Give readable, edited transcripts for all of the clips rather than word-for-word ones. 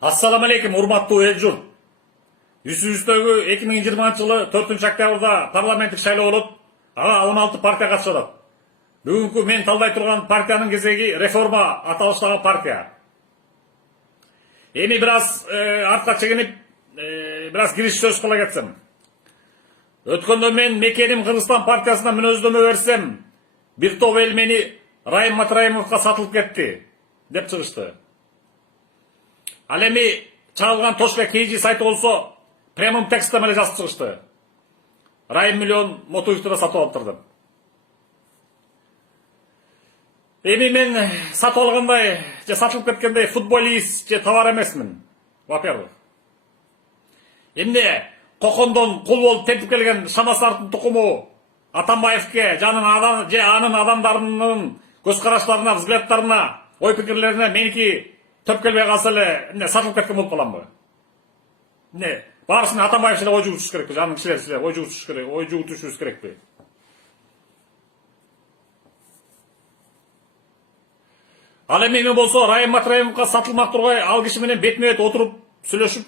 Assalamu aleykum, урматтуу эл журт. Үстүбүздөгү 2020 жылы 4 октябрда парламенттик шайлоо болот. Ага 16 партия катышат. Бүгүнкү мен талдай турган партиянын кезеги реформа аталыштагы партия. Эми бир аз артка чегинип, бир аз кириш сөз кыла кетсем. Өткөндө мен мекеним Кыргызстан партиясына мүнөздөмө берсем, бир топ эл мени Райым Матраимовго сатылып кетти деп чыгышты. Ал эми чагылган Тошка KG сайты болсо премиум текстте эле жазып чыгышты. Райым миллион Мотуевду да сатып алыптыр деп. Эми мен сатып алгандай же сатылып кеткендей футболист же товар эмесмин. Во-первых. Эмне кокондон кул болуп тентип келген Шамасардын тукуму Атамбаевке же анын адамдарынын көз караштарына, взглядтарына, ой пикирлерине меники төп келбей калса эле сатылып кеткен болуп каламбы? Эмне баарысын Атамбаев эле ой жугутуш керекпи? Жанын кишилер эле ой жугутушубуз керекпи? Ал эми мен болсо Райым Матраимовго сатылмак тургай ал киши менен бетме бет отуруп сүйлөшүп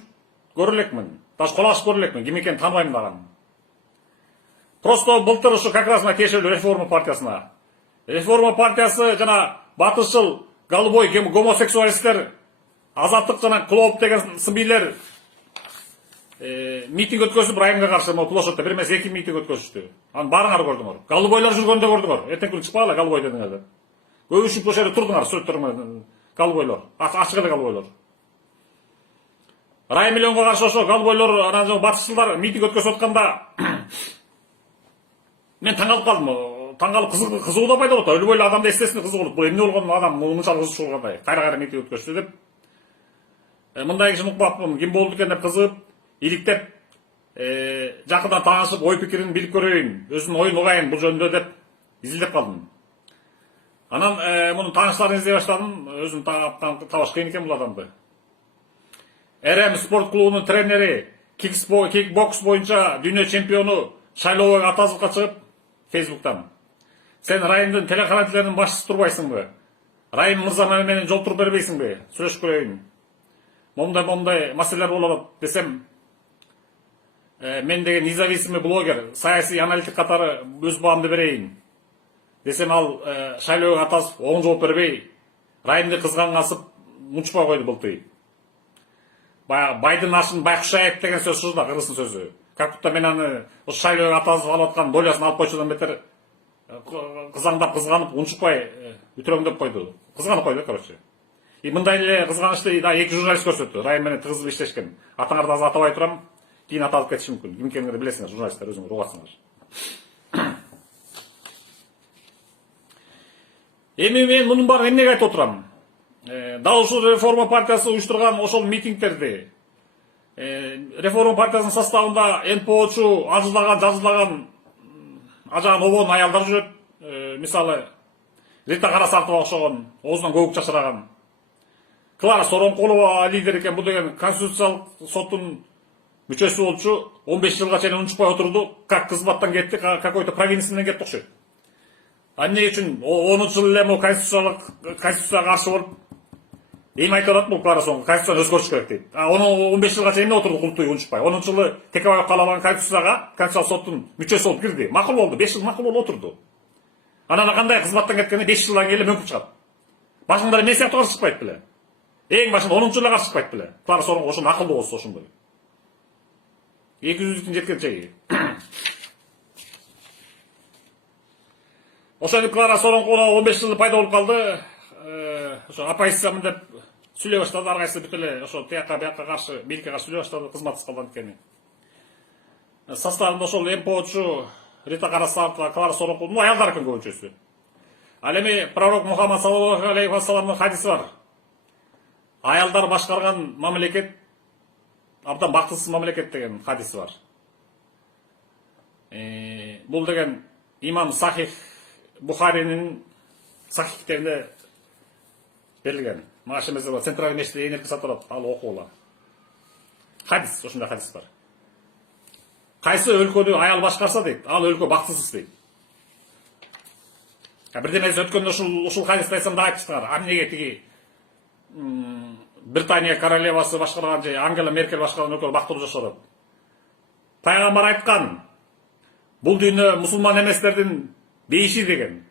көрө элекмин. Даже колашып көрө элекмин. Ким экенин тааныбайм дагы. Просто былтыр ушу как раз тиешелүү реформа партиясына. Реформа партиясы жана батышчыл голубой гомосексуалисттер, Азаттык жана Клоп деген сымбийлер митинг өткөзүп Райымга каршы площадьта бир эмес 2 митинг өткөзүштү. Анын баарыңар көрдүңөр. Голубойлор жүргөндө көрдүңөр. Эртең күнү чыкпагыла голубой дедиңер деп. Көбүшүп ошол жерде турдуңар сүрөттөрүңөр голубойлор. Ачык эле голубойлор. Райым миллионго каршы ошо голубойлор анан батышчылдар митинг өткөзүп атканда мен таң калып калдым. Таң калып кызыгуу да пайда болот. Өлүп эле адамды эстесин кызыгуу болот. Бул эмне болгон адам мынчалык кызыгуу болгондой. Кайра митинг өткөзүштү деп. Мындай кишини укпапмын. Ким болду экен деп кызыгып, иликтеп, жакындан таанышып, ой пикирин билип көрөйүн, өзүнүн оюн угайын бул жөнүндө деп изилдеп калдым. Анан мунун тааныштарын издей баштадым. Өзүм табаш кыйын экен бул адамды. РМ спорт клубунун тренери, кикбокс боюнча дүйнө чемпиону Шайлообек Атазовго чыгып Facebook'tan. Sen Rayım'dın telekanallarının başçısı turbaysın mı? Rayım Mırza menен жолтуруп бербейсиң бе? Сүйлөшүп көрөйүн. Мондай маселелер болот десем, мен деген независимый блогер, саясий аналитик катары өз баамды берейин. Десем ал Шайлообек Атазов оң жооп бербей, Райымды кызгангасып мунчпай койду былтый. Байдын ашын байкуш аяп деген сөз ушул да кыргыздын сөзү. Как будто мен аны Шайлообек Атазов алып аткан долясын алып койчудан бетер кызаңдап кызганып унчукпай үтүрөңдөп койду. Кызганып койду, короче. И мындай эле кызганычты да 2 журналист көрсөттү. Райым менен тыгыз иштешкен. Атаңарды азыр атабай турам, кийин аталып кетиши мүмкүн. Ким экениңерди билесиңер, журналисттер өзүңөр угасыңар. Эми мен мунун баарын эмнеге айтып отурам? Дал ушул реформа партиясы уюштурган ошол митингтерди реформа партиясынын составында НПОчу жазылаган ажаган обон аялдар жүрөт. Мисалы Рита Карасартова окшогон, оозунан көбүк чачыраган. Клара Соронкулова лидер экен. Бул деген конституциялык соттун мүчөсү болчу. 15 жылга чейин унчукпай отурду. Как кызматтан кетти, какой-то провинциядан кетти окшойт. Эмне үчүн 10 жыл эле конституцияга каршы болуп эми айтып атат бул Клара Соронкулова конституцияны өзгөртүш керек дейт. Onu 15 жылга чейин эмне отурду курултуй унчукпай. 10 жылы Текебаев каалаган конституцияга конституциялык соттун мүчөсү болуп кирди. Макул болду. 5 жыл макул болуп отурду. Анан кандай кызматтан кеткенде 5 жылдан кийин эле мүмкүн чыгат. Башында мен сыяктуу каршы чыкпайт беле. Эң башында 10 жылга каршы чыкпайт беле. Клара Соронкулова ошондой акылдуу болсо ошондой. 200-дүн жеткенчеги. Ошентип Клара Соронкулова 15 жылы пайда болуп калды. Ошо оппозициямын деп сүйлөй баштады. Ар кайсы бүт эле ошо тияка бияка каршы, бийликке каршы сүйлөй баштады, кызматсыз калган экени. Составында ошол МПОчу Рита Карасартова, Клара Соронкулова, аялдар экен көбүнчөсү. Ал эми пророк Мухаммад саллаллаху алейхи ва салламдын хадиси бар. Аялдар башкарган мамлекет абдан бактысыз мамлекет деген хадиси бар. Бул деген имам Сахих Бухаринин Сахих китебинде берилген. Мага эмесе центральный мечитте энерги сатылат, ал окугула. Хадис, ошондой хадис бар. Кайсы өлкөнү аял башкарса дейт, ал өлкө бактысыз дейт. Бирдемеси өткөндө ушул хадисти айтсам да айтыштыңар. Эмнеге тиги Британия королевасы башкарган же Ангела Меркель башкарган өлкө бактылуу жашап атат. Пайгамбар айткан, бул дүйнө мусулман эместердин бейиши деген.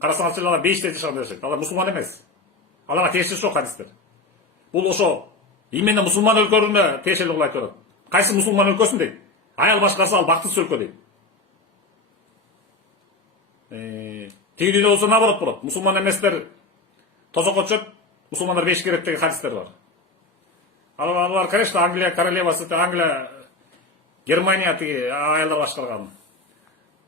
Карасаңыз алар бейиште жашаган дешет. Алар мусулман эмес. Аларга тиешеси жок хадистер. Бул ошо именно мусулман өлкөлөрүнө тиешелүү кылып айтып атат. Кайсы мусулман өлкөсүн дейт? Аял башкасы ал бактысыз өлкө дейт. Тиги дүйнө болсо наоборот болот. Мусулман эместер тозокко түшөт, мусулмандар бейиш керек деген хадистер бар. Алар, конечно, Англия королевасы, Англия, Германия тиги аялдар башкарган.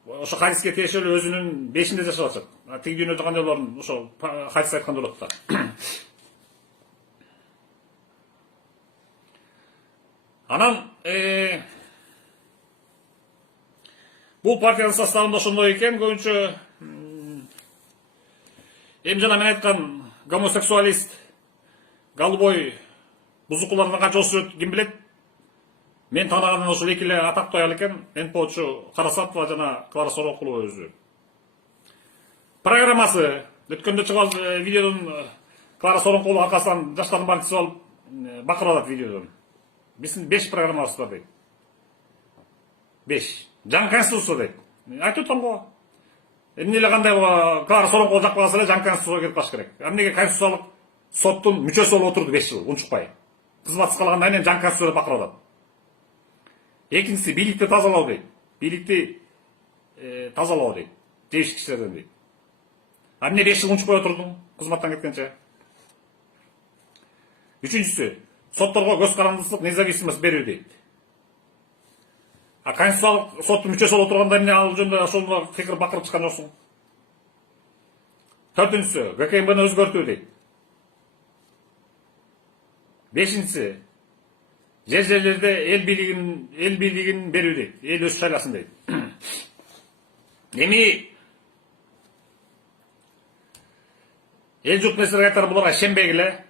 Ошо хадиске тиешелүү өзүнүн бешинде жашап атышат. Тиги дүйнөдө кандай болорун ошо хадис айтканда болот да. Анан бул партиянын составында ошондой экен, көбүнчө эми жана мен айткан гомосексуалист, голубой бузукулардан канча өсүрөт ким билет? Мен тааныгандан ошол эки эле атактуу аял экен, НПОчу Карасатова жана Клара Сорокулова өзү. Программасы өткөндө чыгып видеодон Клара Сорокулова аркасынан жаштардын баарын тизип алып бакырып атат видеодон. Биздин 5 программабыз бар дейт. 5. Жаңы конституция дейт. Айтып атам го. Эмне эле кандай Клара Сорокулова жакпагаса эле жаңы конституцияга кетип калыш керек. Эмнеге конституциялык соттун мүчөсү болуп отурду 5 жыл, унчукпай. Кызматсыз калгандан кийин жаңы конституцияда бакырып атат. Экинчиси бийликти тазалоо дейт. Бийликти тазалоо дейт. Жеш кишилерден дейт. Эмне 5 жыл унчукпай отурдуң кызматтан кеткенче? Үчүнчүсү сотторго көз карандысыздык, независимость берүү дейт. Конституциялык соттун мүчөсү болуп турганда эмне ал жөнүндө ошондо фикир бакырып чыккан жоксуң? Төртүнчүсү ГКМБны өзгөртүү дейт. Бешинчиси жер жерлерде эл бийлигин берүү дейт. Эл өз шайласын дейт. Эми эл журт нерселерге айтар буларга ишенбегиле.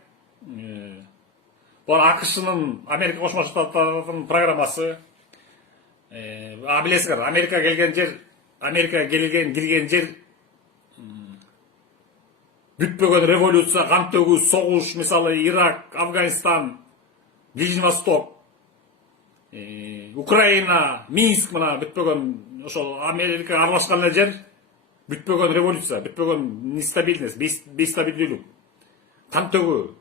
Бул АКШнын, Америка Кошмо Штаттарынын программасы. Билесиңер, Америка кирген жер бүтпөгөн революция, кан төгүү, согуш, мисалы Ирак, Афганистан, Ближний Восток, Украина, Минск мына бүтпөгөн ошол Америка аралашкан эле жер, бүтпөгөн революция, бүтпөгөн нестабильность, бестабилдүүлүк, кан төгүү.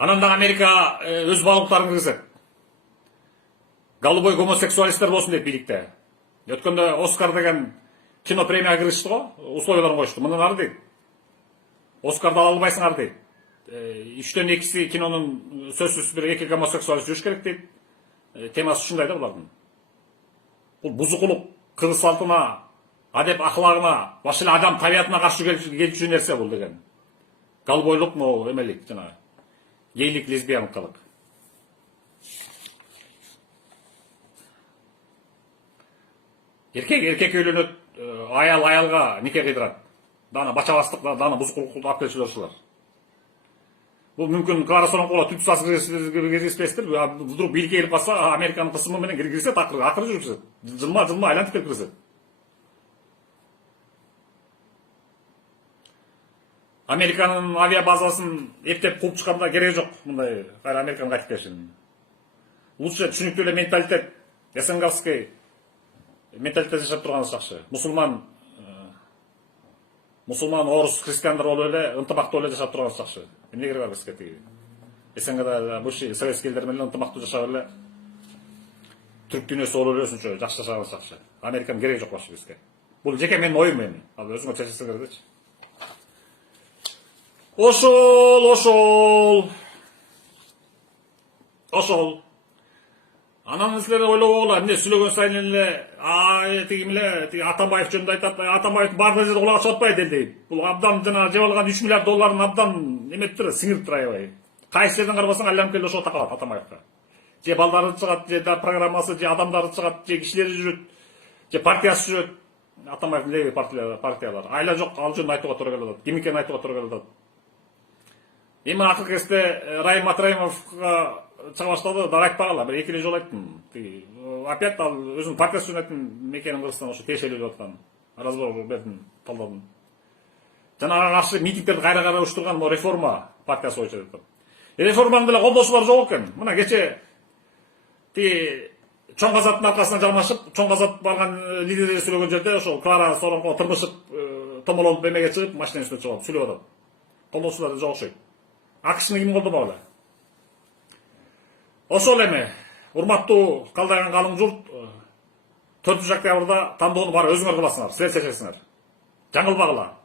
Анан да Америка өз балыктарын киргизет. Голубой гомосексуалисттер болсун деп бийликте. Өткөндө Оскар деген кино премияга киришти го, условияларын коюшту. Мындан ары дейт. Оскарды ала албайсыңар дейт. 3төн 2си кинонун сөзсүз бир эки гомосексуалист жүрүш керек дейт. Темасы ушундай да булардын. Бул бузукулук, кыргыз салтына, адеп ахлагына, баш эле адам табиятына каршы келчү нерсе бул деген. Голубойлук, могу эмелик жана гейлик, лесбиянкалык. Эркек үйлөнөт, аял аялга нике кыйдырат. Дана бачабастык, дана бузукулукту алып келчүлөр ушулар. Бул мүмкүн Клара Сорокулова түпсүз киргизбестир. Вдруг бийликке келип калса, Американын кысымы менен киргизет, акыры жүргүзөт. Жылма айлантып келип киргизет. Американын авиабазасын эптеп кууп чыкканда кереги жок мындай Американын кайтып келишин. Лучше түшүнүктүү эле менталитет, СНГовский менталитет жашап турганыбыз жакшы. Мусулман, орус, христиандар болуп эле, ынтымактуу эле жашап турганыбыз жакшы. Эмне кереги бар бизге тиги? СНГда бывший советский элдер менен ынтымактуу жашап эле, түрк дүйнөсү болуп эле өзүнчө жакшы жашаганыбыз жакшы. Американын кереги жок башы бизге. Бул жеке менин оюм эми. Ал өзүңөр чечесиңер дечи. Ошол. Анан силер ойлобогула, эмне сүйлөгөн сайын эле тигим эле Атамбаев жөнүндө айтат, Атамбаев бардык жерде кулак ачып атпайт дейт. Бул абдан жана жеп алган 3 миллиард долларын абдан эметип сиңирип тура аябай. Кайсы жерден карабасаң айланып келип ошого такалат Атамбаевка. Же балдары чыгат, же программасы, же адамдары чыгат, же кишилери жүрөт, же партиясы жүрөт. Атамбаевдин леви партиялар. Айла жок, ал жөнүндө айтууга туура келип атат. Ким экенин айтууга туура келип атат. Эми акыркы кезде Райым Матраимовго чыга баштады, да айтпагыла, бир эки жолу айттым. Опять ал өзүнүн партиясы жөнүндө айттым, мекенин Кыргызстан ошо тиешелүү деп аткан. Разбор бердим, талдадым. жанага каршы митингтерди кайра уюштурган могу реформа партиясы боюнча деп атам. Реформанын деле колдоочулар жок экен. Мына кече тиги Чоң Казаттын аркасына жармашып, Чоң Казат барган лидерлер сүйлөгөн жерде ошол Клара Соронко тырмышып, томолонуп эмеге чыгып, машинанын үстүнө чыгып сүйлөп атат. Колдоочулар жок окшойт. АКШны ким колдомок эле? Ошол эми, урматтуу калдайган калың журт, 4 октябрда тандоону баары өзүңөр кыласыңар, силер чечесиңер. Жаңылбагыла.